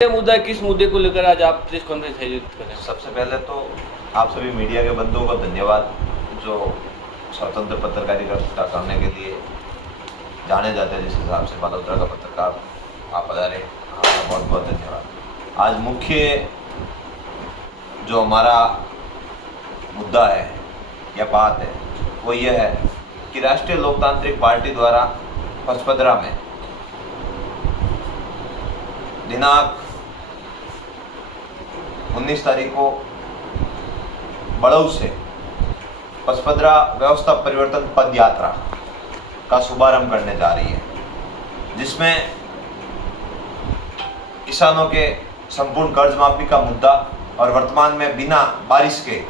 मुद्दा है, किस मुद्दे को लेकर आज आप प्रेस कॉन्फ्रेंस आयोजित कर रहे हैं? सबसे पहले तो आप सभी मीडिया के बंधुओं को धन्यवाद, जो स्वतंत्र पत्रकारिता करने के लिए जाने जाते हैं जिस हिसाब से बालोतरा का पत्रकार आप पधारे, आपका बहुत बहुत धन्यवाद। आज मुख्य जो हमारा मुद्दा है या बात है वो ये है कि राष्ट्रीय लोकतांत्रिक पार्टी द्वारा पचपदरा में दिनांक 19 तारीख को बड़ऊ से पचपदरा व्यवस्था परिवर्तन पद यात्रा का शुभारंभ करने जा रही है, जिसमें किसानों के संपूर्ण कर्ज माफी का मुद्दा और वर्तमान में बिना बारिश के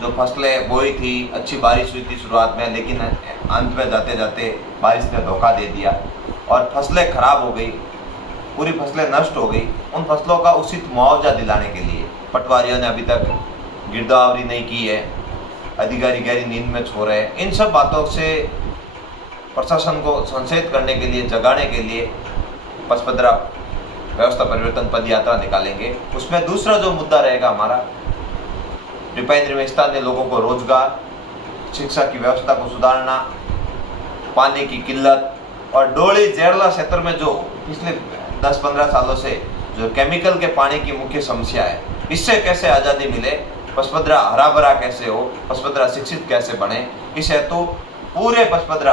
जो फसलें बोई थी, अच्छी बारिश हुई थी शुरुआत में, लेकिन अंत में जाते जाते बारिश ने धोखा दे दिया और फसलें खराब हो गई, पूरी फसलें नष्ट हो गई। उन फसलों का उचित मुआवजा दिलाने के लिए पटवारियों ने अभी तक गिरदावरी नहीं की है, अधिकारी गहरी नींद में सो रहे हैं। इन सब बातों से प्रशासन को संशोधित करने के लिए, जगाने के लिए पचपदरा व्यवस्था परिवर्तन पद यात्रा निकालेंगे। उसमें दूसरा जो मुद्दा रहेगा हमारा, रिफाइनरी में स्थानीय लोगों को रोजगार, शिक्षा की व्यवस्था को सुधारना, पानी की किल्लत और डोली जेरला क्षेत्र में जो पिछले 10-15 सालों से जो केमिकल के पानी की मुख्य समस्या है, इससे कैसे आज़ादी मिले, पचपदरा हरा भरा कैसे हो, पचपदरा शिक्षित कैसे बने, इस हेतु पूरे पचपदरा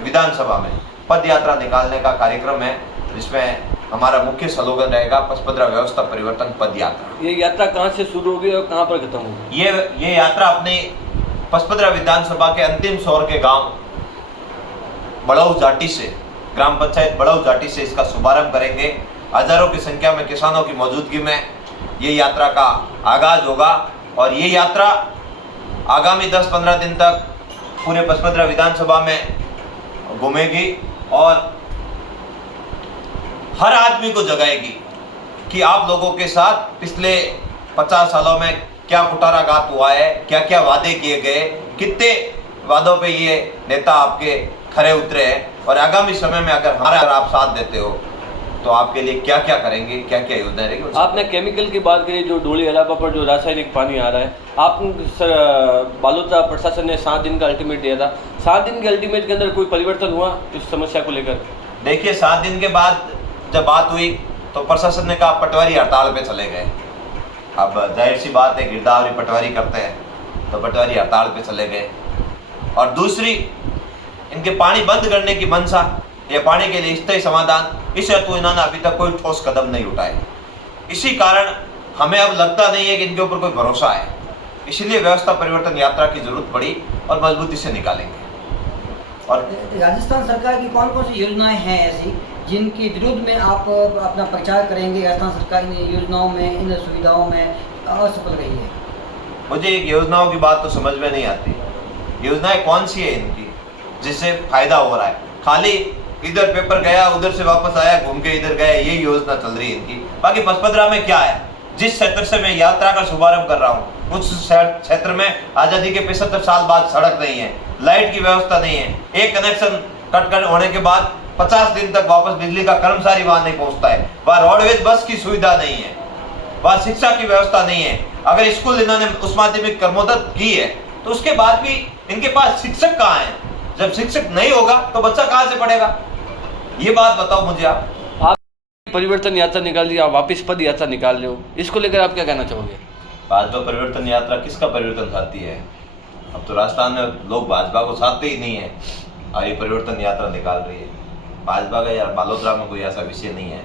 विधानसभा में पद यात्रा निकालने का कार्यक्रम है, जिसमें हमारा मुख्य स्लोगन रहेगा पचपदरा व्यवस्था परिवर्तन पद यात्रा। ये यात्रा कहाँ से शुरू होगी और कहाँ पर खत्म होगी? ये यात्रा अपनी पचपदरा विधानसभा के अंतिम शोर के गांव बड़ऊ जाटी से, ग्राम पंचायत बड़ऊ जाटी से इसका शुभारंभ करेंगे। हजारों की संख्या में किसानों की मौजूदगी में ये यात्रा का आगाज होगा और ये यात्रा आगामी 10-15 दिन तक पूरे पचपदरा विधानसभा में घूमेगी और हर आदमी को जगाएगी कि आप लोगों के साथ पिछले 50 सालों में क्या कुटाराघात हुआ है, क्या क्या वादे किए गए, कितने वादों पे ये नेता आपके खरे उतरे हैं और आगामी समय में अगर आप साथ देते हो तो आपके लिए क्या क्या करेंगे, क्या क्या योजनाएं रहेगी। आपने केमिकल की बात करी, जो डोली इलाका पर जो रासायनिक पानी आ रहा है, आप बालोतरा प्रशासन ने 7 दिन का अल्टीमेट दिया था। 7 दिन के अल्टीमेट के अंदर कोई परिवर्तन हुआ इस समस्या को लेकर? देखिए, 7 दिन के बाद जब बात हुई तो प्रशासन ने कहा पटवारी हड़ताल पे चले गए। अब जाहिर सी बात है, गिरदावरी पटवारी करते हैं तो पटवारी हड़ताल पे चले गए। और दूसरी, इनके पानी बंद करने की मंशा या पानी के लिए स्थायी समाधान, इस हेतु इन्होंने अभी तक कोई ठोस कदम नहीं उठाए। इसी कारण हमें अब लगता नहीं है कि इनके ऊपर कोई भरोसा है, इसलिए व्यवस्था परिवर्तन यात्रा की जरूरत पड़ी और मजबूती से निकालेंगे। और राजस्थान सरकार की कौन कौन सी योजनाएं हैं ऐसी जिनके विरुद्ध में आप अपना प्रचार करेंगे? राजस्थान सरकार इन योजनाओं में, इन सुविधाओं में असफल रही है। मुझे एक योजनाओं की बात तो समझ में नहीं आती, योजनाएं कौन सी है इनकी जिससे फायदा हो रहा है? खाली इधर पेपर गया, उधर से वापस आया, घूम के इधर गया, ये योजना चल रही है इनकी। बाकी पचपदरा में क्या है? जिस क्षेत्र से मैं यात्रा का शुभारंभ कर रहा हूँ, उस क्षेत्र में आज़ादी के 75 साल बाद सड़क नहीं है, लाइट की व्यवस्था नहीं है, एक कनेक्शन कट कर होने के बाद 50 दिन तक वापस बिजली का कर्मचारी वहां नहीं पहुंचता है, वहां रोडवेज बस की सुविधा नहीं है, वहां शिक्षा की व्यवस्था नहीं है। अगर स्कूल इन्होंने उच्च माध्यमिक क्रमोन्नत की है तो उसके बाद भी इनके पास शिक्षक कहाँ है? जब शिक्षक नहीं होगा तो बच्चा कहाँ से पढ़ेगा? ये बात बताओ मुझे आप परिवर्तन यात्रा निकाल दी, आप वापस पद यात्रा निकाल रहे हो, इसको लेकर आप क्या कहना चाहोगे? भाजपा परिवर्तन यात्रा किसका परिवर्तन चाहती है? अब तो राजस्थान में लोग भाजपा को चाहते ही नहीं है और ये परिवर्तन यात्रा निकाल रही है। भाजपा का या बालोतरा में कोई ऐसा विषय नहीं है।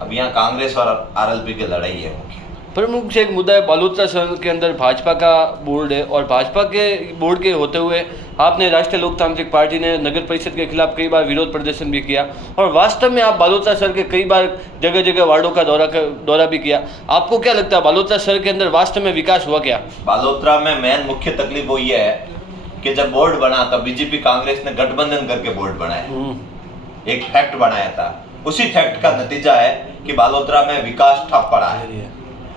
अब यहाँ कांग्रेस और आरएलपी की लड़ाई है मुख्य। प्रमुख से एक मुद्दा है, बालोतरा शहर के अंदर भाजपा का बोर्ड है और भाजपा के बोर्ड के होते हुए आपने राष्ट्रीय लोकतांत्रिक पार्टी ने नगर परिषद के खिलाफ कई बार विरोध प्रदर्शन भी किया और वास्तव में आप बालोतरा शहर के कई बार जगह जगह वार्डों का दौरा भी किया। आपको क्या लगता है, बालोतरा शहर के अंदर वास्तव में विकास हुआ क्या? बालोतरा में मेन मुख्य तकलीफ वो ये है कि जब बोर्ड बना तब बीजेपी कांग्रेस ने गठबंधन करके बोर्ड बनाया, एक फैक्ट बनाया था। उसी फैक्ट का नतीजा है कि बालोतरा में विकास ठप पड़ा है।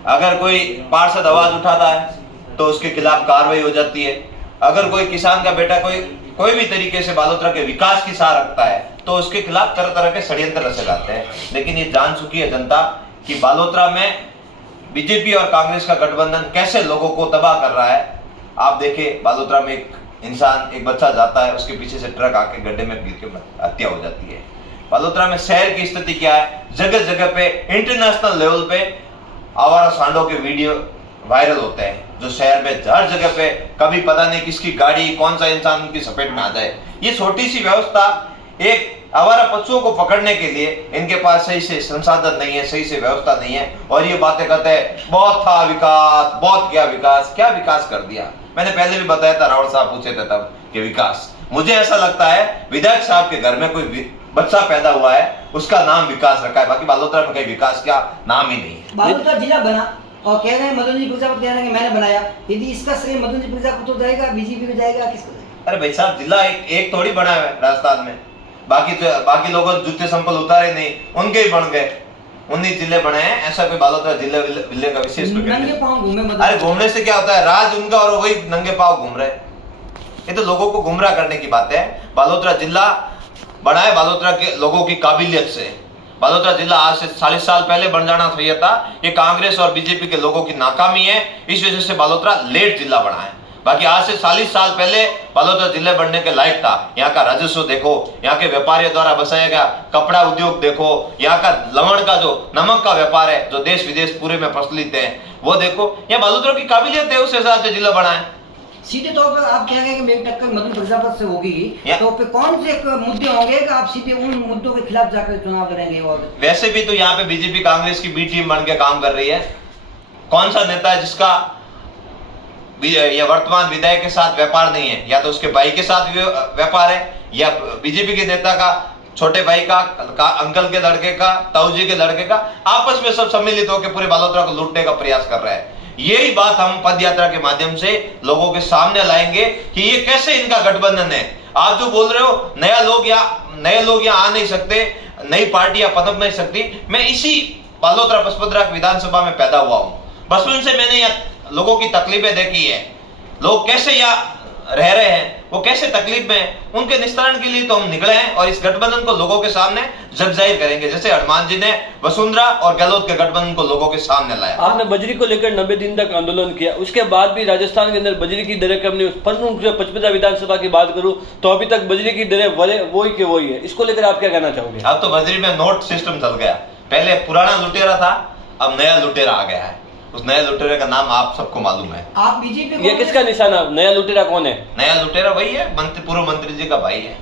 अगर कोई पार्षद आवाज उठाता है तो उसके खिलाफ कार्रवाई हो जाती है। अगर कोई किसान का बेटा कोई भी तरीके से बालोतरा के विकास की सार रखता है तो उसके खिलाफ तरह तरह के षड्यंत्र रचे जाते हैं। लेकिन ये जान चुकी है जनता कि बालोतरा में बीजेपी और कांग्रेस का गठबंधन कैसे लोगों को तबाह कर रहा है। आप देखिए, बालोतरा में एक बच्चा जाता है, उसके पीछे से ट्रक आके गड्ढे में गिर के हत्या हो जाती है। बालोतरा में शहर की स्थिति क्या है? जगह जगह पे इंटरनेशनल लेवल पे आवारा सांडों के वीडियो वायरल होते हैं, जो शहर में हर जगह पे कभी पता नहीं किसकी गाड़ी, कौन सा इंसान उनकी चपेट में आ जाए। ये छोटी सी व्यवस्था, एक आवारा पशुओं को पकड़ने के लिए इनके पास सही से संसाधन नहीं है, सही से व्यवस्था नहीं है, और ये बातें करते हैं बहुत था विकास, बहुत किया विकास। क्या विकास कर दिया? मैंने पहले भी बताया था, रावत साहब पूछे थे तब कि विकास। मुझे ऐसा लगता है विधायक साहब के घर में कोई बच्चा पैदा हुआ है, उसका नाम विकास रखा है, बाकी बालोतरा में कहीं विकास का नाम ही नहीं है। बालोतरा जिला बना और कह रहे हैं मदन जी प्रजापति कह रहे हैं कि मैंने बनाया, यदि इसका श्रेय मदन जी प्रजापति को जाएगा, बीजेपी को जाएगा, किसको जाएगा? अरे भाई साहब, जिला एक थोड़ी बना है राजस्थान में, बाकी लोगों जूते संपल उतारे नहीं, उनके ही बन गए। 19 जिले बने हैं, ऐसा कोई बालोतरा जिले का विशेष नंगे पांव घूमे मदन। अरे घूमने से क्या होता है? राज उनका और वही नंगे पांव घूम रहे। ये तो लोगों को गुमराह करने की बात है। बालोतरा जिला बना है बालोतरा के लोगों की काबिलियत से। बालोतरा जिला आज से 40 साल पहले बन जाना चाहिए था। ये कांग्रेस और बीजेपी के लोगों की नाकामी है, इस वजह से बालोतरा लेट जिला बना है। बाकी आज से 40 साल पहले बालोतरा जिले बनने के लायक था। यहाँ का राजस्व देखो, यहाँ के व्यापारियों द्वारा बसाया गया कपड़ा उद्योग देखो, यहाँ का लवण का जो नमक का व्यापार है, जो देश विदेश पूरे में प्रचलित है, वो देखो। यहाँ बालोतरा की काबिलियत है, उस हिसाब से जिला बना है। सीधे तौर पर आप कह रहे हैं कि मेरी टक्कर मदन प्रजापति से होगी, तो फिर कौन से मुद्दे होंगे कि आप सीधे उन मुद्दों के खिलाफ जाकर चुनाव लड़ेंगे? और वैसे भी तो यहाँ पे बीजेपी कांग्रेस की बी टीम बन के काम कर रही है। कौन सा नेता है जिसका या वर्तमान विधायक के साथ व्यापार नहीं है? या तो उसके भाई के साथ व्यापार है, या बीजेपी के नेता का छोटे भाई का अंकल के लड़के का, ताऊजी के लड़के का, आपस में सब सम्मिलित होकर पूरे बालोतरा को लूटने का प्रयास कर रहा है। यही बात हम पद यात्रा के माध्यम से लोगों के सामने लाएंगे कि ये कैसे इनका गठबंधन है। आप जो बोल रहे हो नए लोग यहाँ आ नहीं सकते, नई पार्टियां पनप नहीं सकती। मैं इसी बालोतरा पचपदरा विधानसभा में पैदा हुआ हूँ। बचपन से मैंने यहाँ लोगों की तकलीफें देखी है, लोग कैसे यहाँ रह रहे हैं, वो कैसे तकलीफ में हैं, उनके निस्तारण के लिए तो हम निकले हैं और इस गठबंधन को लोगों के सामने जग जाहिर करेंगे, जैसे हनुमान जी ने वसुंधरा और गहलोत के गठबंधन को लोगों के सामने लाया। आपने बजरी को लेकर 90 दिन तक आंदोलन किया, उसके बाद भी राजस्थान के अंदर बजरी की दरें कम नहीं। प्रमुख जो पचपदरा विधानसभा की बात करूं तो अभी तक बजरी की दरें वही के वही है। इसको लेकर आप क्या कहना चाहोगे? अब तो बजरी में नोट सिस्टम चल गया। पहले पुराना लुटेरा था, अब नया लुटेरा आ गया है। उस नए लुटेरे का नाम आप सबको मालूम है। आप बीजेपी ये किसका निशाना? नया लुटेरा कौन है? नया लुटेरा वही है, पूर्व मंत्री जी का भाई है।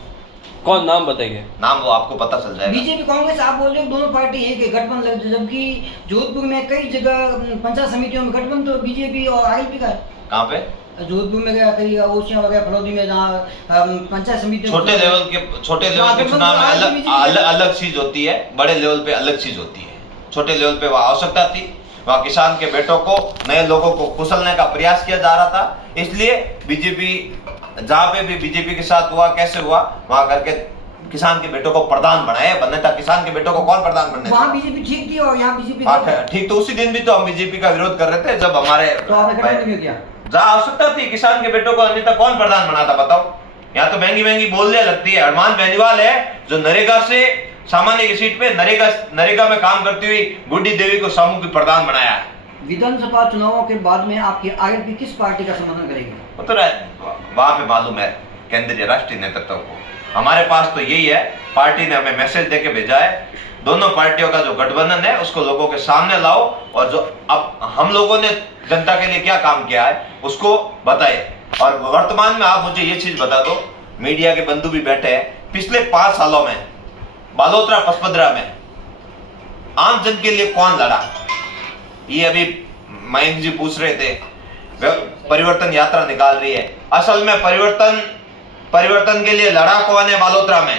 कौन? नाम बताइए। नाम वो आपको पता चल जाएगा। बीजेपी कांग्रेस आप बोल रहे हो दोनों पार्टी एक है, गठबंधन, जबकि जोधपुर में कई जगह पंचायत समितियों में गठबंधन तो बीजेपी और आरएलपी का है। कहाँ पे? जोधपुर में गया, कई ओसियां वगैरह, फलौदी में, जहाँ पंचायत समिति छोटे लेवल के चुनाव में अलग चीज होती है, बड़े लेवल पे अलग चीज होती है। छोटे लेवल पे वहाँ आवश्यकता थी, वहाँ किसान के बेटों को, नए लोगों को कुचलने का प्रयास किया जा रहा था। इसलिए बीजेपी जहाँ पे भी बीजेपी के साथ हुआ, कैसे हुआ, वहाँ करके किसान के बेटों को प्रधान बनाया। बनने था किसान के बेटों को कौन प्रधान बनने? वहाँ बीजेपी ठीक थी और यहाँ बीजेपी ठीक। तो उसी दिन भी तो हम बीजेपी का विरोध कर रहे थे, जब हमारे जहाँ आवश्यकता थी किसान के बेटों को, अन्यथा कौन प्रधान बना था बताओ? यहाँ तो महंगी महंगी बोलने लगती है। हनुमान बेनीवाल है जो नरेगा से सामान्य की सीट पे नरेगा में काम करती हुई गुड्डी देवी को समूह की प्रधान बनाया है। विधानसभा चुनावों के बाद में आपकी आरएलपी किस पार्टी का समर्थन करेगी? वो तो वहां पे मालूम है केंद्रीय राष्ट्रीय नेतृत्व को। हमारे पास तो यही है, पार्टी ने हमें मैसेज देके भेजा है, दोनों पार्टियों का जो गठबंधन है उसको लोगों के सामने लाओ, और जो अब हम लोगों ने जनता के लिए क्या काम किया है उसको बताए। और वर्तमान में आप मुझे ये चीज बता दो, मीडिया के बंधु भी बैठे हैं, पिछले 5 सालों में बालोतरा पचपदरा में आम जन के लिए कौन लड़ा? ये अभी मयंक जी पूछ रहे थे, परिवर्तन यात्रा निकाल रही है। असल में परिवर्तन के लिए लड़ा कौन है बालोतरा में?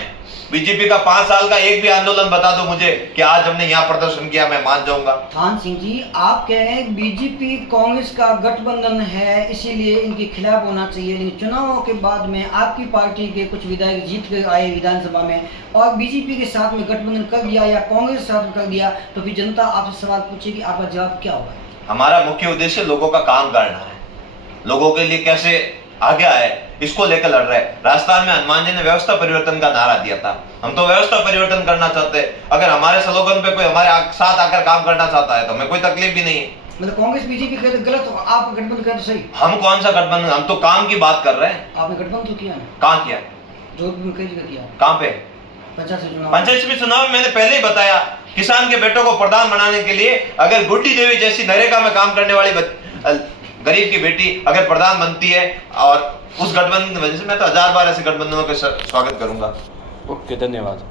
बीजेपी का 5 साल का एक भी आंदोलन बता दो मुझे कि आज हमने यहाँ प्रदर्शन किया, मैं मान जाऊंगा। थान सिंह जी, आप कह रहे हैं बीजेपी कांग्रेस का गठबंधन है, इसीलिए इनके खिलाफ होना चाहिए, लेकिन चुनावों के बाद में आपकी पार्टी के कुछ विधायक जीत कर आए विधानसभा में और बीजेपी के साथ में गठबंधन कर दिया या कांग्रेस के साथ कर दिया, तो फिर जनता आपसे सवाल पूछेगी, आपका जवाब क्या होगा? हमारा मुख्य उद्देश्य लोगों का काम करना है, लोगों के लिए कैसे आगे आए इसको लेकर लड़ रहे हैं। राजस्थान में हनुमान जी ने व्यवस्था परिवर्तन का नारा दिया था, हम तो व्यवस्था परिवर्तन करना चाहते हैं। अगर हमारे स्लोगन पे कोई हमारे साथ आकर काम करना चाहता है तो हमें कोई तकलीफ भी नहीं है। मतलब कांग्रेस बीजेपी गलत हो, आप गठबंधन कर सही। हम कौन सा गठबंधन, हम तो काम की बात कर रहे हैं। आपने गठबंधन तो किया ना, कहाँ किया, जोधपुर में कई जगह किया, कहाँ पे? पंचायत चुनाव। पंचायत चुनाव में मैंने पहले ही बताया, किसान के बेटों को प्रधान बनाने के लिए अगर गुड्डी देवी जैसी नरेगा में काम करने वाली गरीब की बेटी अगर प्रधान बनती है, और उस गठबंधन की वजह से मैं तो 1000 बार ऐसे गठबंधनों का स्वागत करूंगा। ओके, धन्यवाद।